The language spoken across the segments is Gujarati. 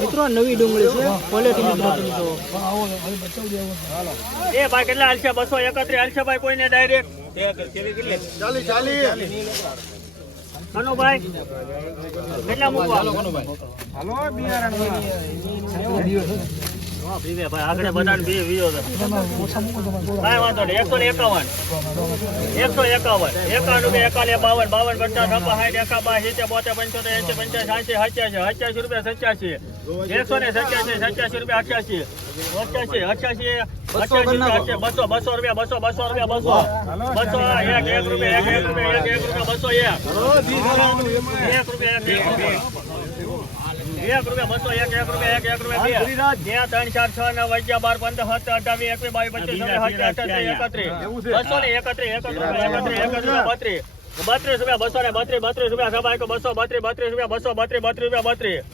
મિત્રો નવી ડુંગળી છે. જુઓ. એ ભાઈ કેટલા હાલશે? બસો એકત્રીસ હાલશે ભાઈ કોઈને ડાયરેક્ટ ચાલી ચાલી કેટલા મૂકવા? એકસો ને સત્યાસી સત્યાસી રૂપિયા અઠ્યાસી. અઠ્યાસી અઠ્યાસી અઠ્યાસી બસો બસો રૂપિયા બસો બસો રૂપિયા બસો. બસો એક એક રૂપિયા એક એક રૂપિયા એક એક રૂપિયા બસો એક. રૂપિયા એક રૂપિયા. એક રૂપિયા બસો એક એક રૂપિયા એક એક રૂપિયા બે. બે ત્રણ ચાર છ નવ અગિયાર બાર પંદર સત્તર અઠાવીસ એકવીસ બાવીસ પચીસ એકત્રીસ બસો ને એકત્રીસ એકત્રીસ એકત્રીસ બત્રીસ. બત્રીસ રૂપિયા બસો ને બત્રીસ બત્રીસ રૂપિયા સભા બસો બત્રીસ બત્રીસ રૂપિયા બસો બત્રીસ બત્રીસ રૂપિયા બત્રીસ.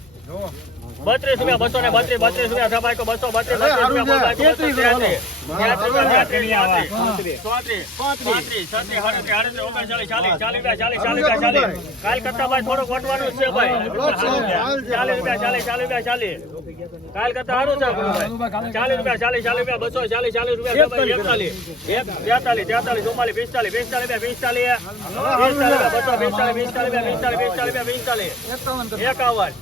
બત્રીસ રૂપિયા બસો ને બત્રીસ બત્રીસ રૂપિયા સભા એક બસો બત્રીસ બત્રીસ રૂપિયા. કાલ કરતા ભાઈ થોડુંક વટવાનું છે ભાઈ. ચાલીસ રૂપિયા ચાલીસ ચાલીસ રૂપિયા ચાલીસ. કાલ કરતા સારું છે. ચાલીસ રૂપિયા ચાલીસ ચાલીસ રૂપિયા બસો ચાલીસ ચાલીસ રૂપિયા એકતાલીસ. તેતાલીસ તેતાલીસ ચુમ્માલીસ પિસ્તાલીસ પિસ્તાલીસ રૂપિયા પિસ્તાલીસ બસો પિસ્તાલીસ પિસ્તાલીસ રૂપિયા પિસ્તાલીસ પિસ્તાલીસ એકાવન.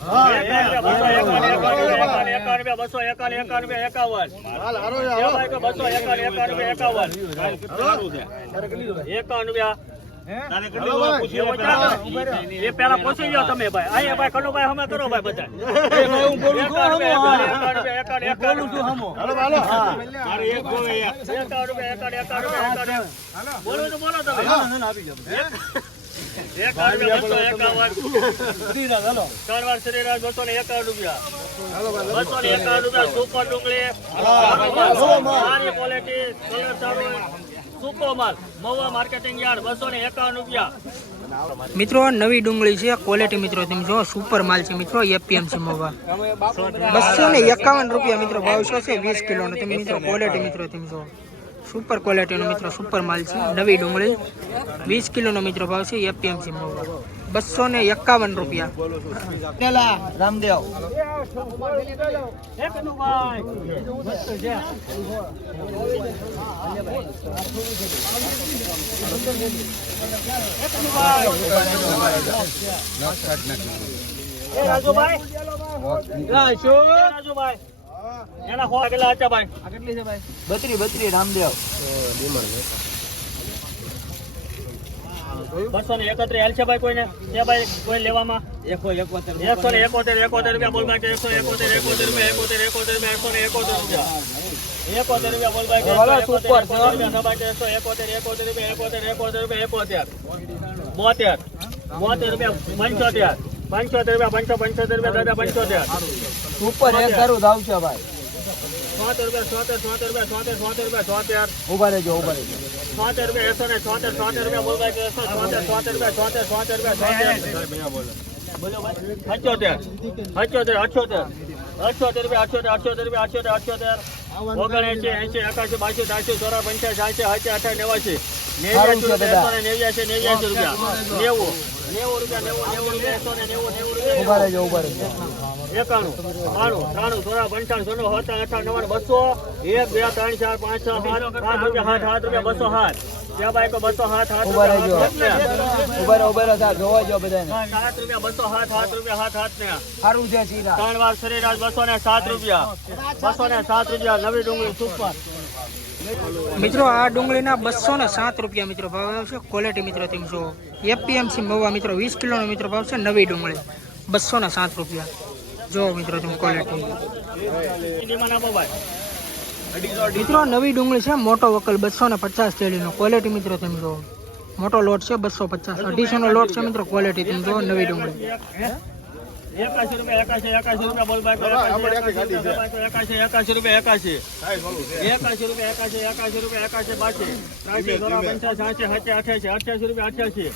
એકાવન રૂપિયા બસો એકાવન એકાવન રૂપિયા એકાવન બસો એકાવન એકાવન રૂપિયા એકાવન. એકાવન રૂપિયા. એ પેલા પૂછી. ગયો તમે ભાઈ. અહીંયા ભાઈ કનો હમે કરો ભાઈ બધા. હું બોલું છું હમો એકાવન એકાવન એકાવન હા. એકાવન રૂપિયા બોલો તો બોલો તમે. બસો ને એકાવન રૂપિયા. બસો ને એકાવન રૂપિયા સુપર ડુંગળી. ક્વોલિટી કલર સારો સુકો મહુવા માર્કેટિંગ યાર્ડ, બસો ને એકાવન રૂપિયા. મિત્રો નવી ડુંગળી છે ક્વોલિટી મિત્રો, તમે જો સુપર માલ છે મિત્રો, એપીએમસી મવા બસો ને એકાવન રૂપિયા મિત્રો ભાવ છે છે? વીસ કિલોનો. તમે મિત્રો ક્વોલિટી મિત્રો, તમે જો સુપર ક્વોલિટીનો મિત્રો સુપર માલ છે, નવી ડુંગળી. વીસ કિલોનો મિત્રો ભાવ છે, એપીએમસી મવા બસો ને એકાવન રૂપિયા. રામદેવ. એના હો કેટલા હતા ભાઈ બત્રી બત્રી રામદેવ. બસો ને એકત્રીસ. હાલ છે ભાઈ કોઈને? છે ભાઈ કોઈ લેવામાં? એકો એકોતેર એકસો ને એકોતેર એકોતેર રૂપિયા બોલ બાકી એકસો એકોતેર એકોતેર રૂપિયા એકોતેર એકોતેર રૂપિયા એકસો ને એકોતેર રૂપિયા. એકોતેર રૂપિયા બોલ સુપર, એકસો એકોતેર એકોતેર રૂપિયા એકોતેર એકોતેર રૂપિયા એકોતેર. બોતેર. બોતેર રૂપિયા પંચોતેર. પંચોતેર રૂપિયા પંચો પંચોતેર રૂપિયા દાદા પંચોતેર. ઉપર એક ભાઈ. છોતેર રૂપિયા છોતેર છોતેર રૂપિયા છોતેર છોતેર રૂપિયા છોતેર. ઊભા રહેજો ઊભા રહેજો. છોતેર રૂપિયા એકસો ને છોતેર છોતેર રૂપિયા બોલ બાકી એકસો છોતેર છોતેર રૂપિયા છોતેર છોતેર રૂપિયા છોતેર. અઠ્યોતેર. અઠ્યોતેર અઠ્યોતેર. અઠ્યોતેર રૂપિયા અઠ્યોતેર અઠ્યોતર રૂપિયા અઠ્યોતેર અઠ્યોતેર. ઓગણએંશી એંશી એકાશી બાસી ત્રાસી ચોરા પંચાસી સાતસી સાતસી અઠાવી નેવાસી નેવ્યાસી. રૂપિયા ને નેવ્યાસી નેવ્યાસી રૂપિયા. નેવું. નેવું રૂપિયા નેવું નેવું રૂપિયા એકસો ને નેવું નેવું. રૂપિયા ઊભા રહેજો ઊભા રહેજો. એકાણું બાણું ત્રાણું ચોરા પંચાણું સોનું સત્તર અઠાવન નવ્વાણું બસો એક બે ત્રણ ચાર પાંચ છ સાત રૂપિયા સાત સાત રૂપિયા બસો સાત. ત્યાં બાઈકો બસો સાત સાત રૂપિયા ઊભા રહો ઊભા રહો સાહેબ, જોવા જો બધાને. સાત રૂપિયા બસો સાત સાત રૂપિયા સાત સાત ને. સારું છે ત્રણ વાર સરેરાશ બસો ને સાત રૂપિયા. બસો ને સાત રૂપિયા નવી ડુંગળી સુપર. મિત્રો આ ડુંગળીના બસો ને સાત રૂપિયા મિત્રો ભાવ આવશે. ક્વોલિટી મિત્રો તમે જો એપીએમસી મવા મિત્રો વીસ કિલોનો મિત્રો ભાવ છે નવી ડુંગળી. બસો ને સાત રૂપિયા. જો મિત્રો તમે ક્વોલિટી નવી ડુંગળી છે મોટો વકલ બસો ને પચાસ તેડીનો ક્વોલિટી મિત્રો તમે જો મોટો લોટ છે બસો પચાસ. અઢીસો લોટ છે મિત્રો ક્વોલિટી તમે જો નવી ડુંગળી. એકાશી રૂપિયા એકાશી એકાશી રૂપિયા બોલ એકાશી એકાશી રૂપિયા એકાશી. એકાશી રૂપિયા એકાશી એકાશી રૂપિયા એકાશી બાકી અઠ્યાસી અઠ્યાસી રૂપિયા અઠ્યાસી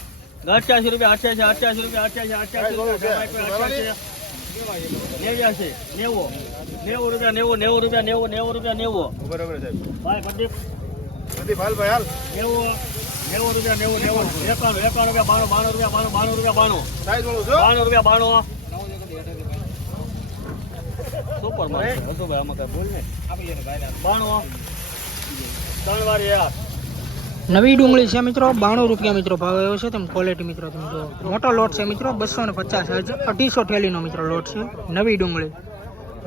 અઠ્યાસી રૂપિયા અઠ્યાસી અઠ્યાસી રૂપિયા અઠ્યાસી અઠ્યાસી રૂપિયા અઠ્યાસી નેવ્યાસી નેવું. નેવું રૂપિયા નેવું નેવું રૂપિયા નેવું નેવું રૂપિયા નેવું. ભાઈ પ્રદીપ. નેવું નેવું રૂપિયા નેવું નેવું. એકાણું એકાણું રૂપિયા બાણું બાણું રૂપિયા બાણું બાણું રૂપિયા બાણું. બાણું રૂપિયા બાણું સુપર માલ છે હસુભાઈ આમાં કઈ બોલ ને. બાણું ત્રણ વાર યાર નવી ડુંગળી છે મિત્રો, બાણું રૂપિયા મિત્રો ભાવ આવ્યો છે. તેમ ક્વોલિટી મિત્રો તમે જો મોટો લોટ છે મિત્રો બસો ને પચાસ અઢીસો થેલીનો મિત્રો લોટ છે. નવી ડુંગળી.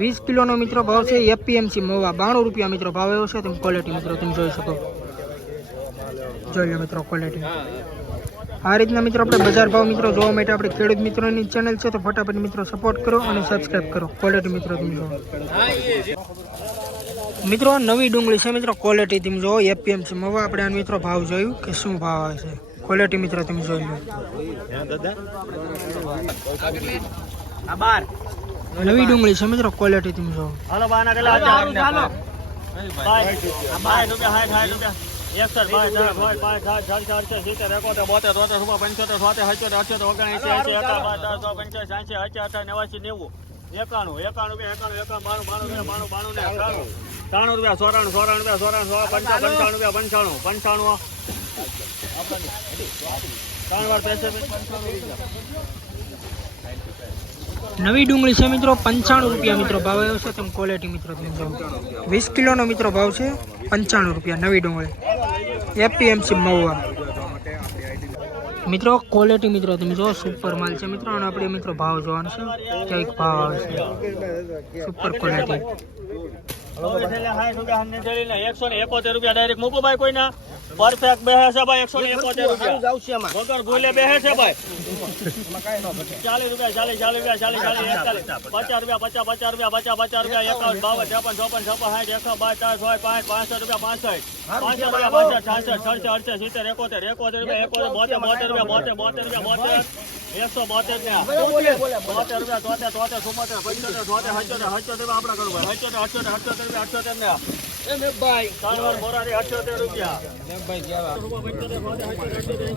વીસ કિલોનો મિત્રો ભાવ છે એપીએમસી મોવા. બાણું રૂપિયા મિત્રો ભાવ આવ્યો છે. તેમ ક્વોલિટી મિત્રો તમે જોઈ શકો. જોઈ લો મિત્રો ક્વોલિટી આ રીતના મિત્રો આપણે બજાર ભાવ મિત્રો જોવા માટે આપણે ખેડૂત મિત્રોની ચેનલ છે. તો ફટાફટ મિત્રો સપોર્ટ કરો અને સબસ્ક્રાઈબ કરો. ક્વોલિટી મિત્રો તમે જો મિત્રો નવી ડુંગળી છે મિત્રો ક્વોલિટી તમે જો એપીએમસી હવે આપણે આ મિત્રો ભાવ જોયું કે શું ભાવ આવે છે? ક્વોલિટી મિત્રો તમે જોઈ લો. નવી ડુંગળી છે મિત્રો ક્વોલિટી તમે જો હાલો બાના કેટલા ચાલો. બાય. આ બાય રૂપિયા હાઠ હાઠ રૂપિયા. એકસઠ બાય ત્રણ બાય પાંચ સાત સાત ચાર છ સિત્તેર એકોતેર બોતેર તોતેર રૂપિયા પંચોતેર સોતેર સત્યોતેર અઠ્યોતેર ઓગણએંસી એંસી એકા બાર ચારસો પંચાસી એંસી અઠ્યાસી અઠાસી નેવાસી નેવું. એકાણું એકાણું એકાણું એકાણું બાણું બાણું બાણું બાણું ને ત્રાણું રૂપિયા સોરાણું સોરાણું રૂપિયા સોરાણું સો પંચાણું પંચાણું રૂપિયા પંચાણું પંચાણું. ત્રણ વાર પૈસે નવી ડુંગળી છે મિત્રો પંચાણું રૂપિયા મિત્રો ભાવ આવ્યો છે. તેમ ક્વોલિટી મિત્રો તમે વીસ કિલોનો મિત્રો ભાવ છે પંચાણું રૂપિયા નવી ડુંગળી. એપીએમસી મહુવા. મિત્રો ક્વોલિટી મિત્રો તમે જો સુપર માલ છે મિત્રો અને આપણે મિત્રો ભાવ જોવાનો છે ક્યાંક ભાવ આવે છે. સુપર ક્વોલિટી એકસો ને એકોતેર રૂપિયા ડાયરેક્ટ મૂકો ભાઈ કોઈના પરફેક્ટ બેહે છે ભાઈ એકસો ને એકોતેર રૂપિયા વગર ભૂલે બેહે છે ભાઈ ચાલીસ રૂપિયા ચાલીસ ચાલીસ રૂપિયા ચાલીસ ચાલીસ એકતાલીસ પચાસ રૂપિયા પચાસ પચાસ રૂપિયા પચાસ પચાસ રૂપિયા એકાવન બાવન ચોપન ચોપન છપ્પન સાઠ એકસો બાર ચાર સો પાંચ પાંચસો રૂપિયા પાંસઠ પાંચસો રૂપિયા પાંસઠ છાસઠ સડસઠ અડસઠ સિત્તેર એકોતેર એકોતેર રૂપિયા એકોતેર બોતેર બોતેર રૂપિયા બોતેર બોતેર રૂપિયા બોતેર એકસો બોતેર બોતેર રૂપિયા તોતેર તોતેર ચુમ્મોતેર પંચોતેર છોતેર હચોતેર હચોતેર આપણે કરવું ભાઈ. હચોતર અઠ્યોતેર અઠ્યોતેર રૂપિયા. અઠ્યોતેર ને સાનવર મોરારી અઠ્યોતેર રૂપિયા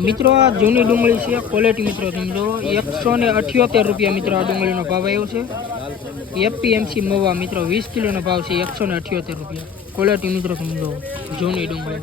મિત્રો આ જૂની ડુંગળી છે ક્વોલિટી મિત્રો તમે જો એકસો ને અઠ્યોતેર રૂપિયા મિત્રો આ ડુંગળીનો ભાવ આવ્યો છે. એપીએમસી મવા મિત્રો વીસ કિલોનો ભાવ છે એકસો ને અઠ્યોતેર રૂપિયા. ક્વોલિટી મિત્રો તમે જો જૂની ડુંગળી.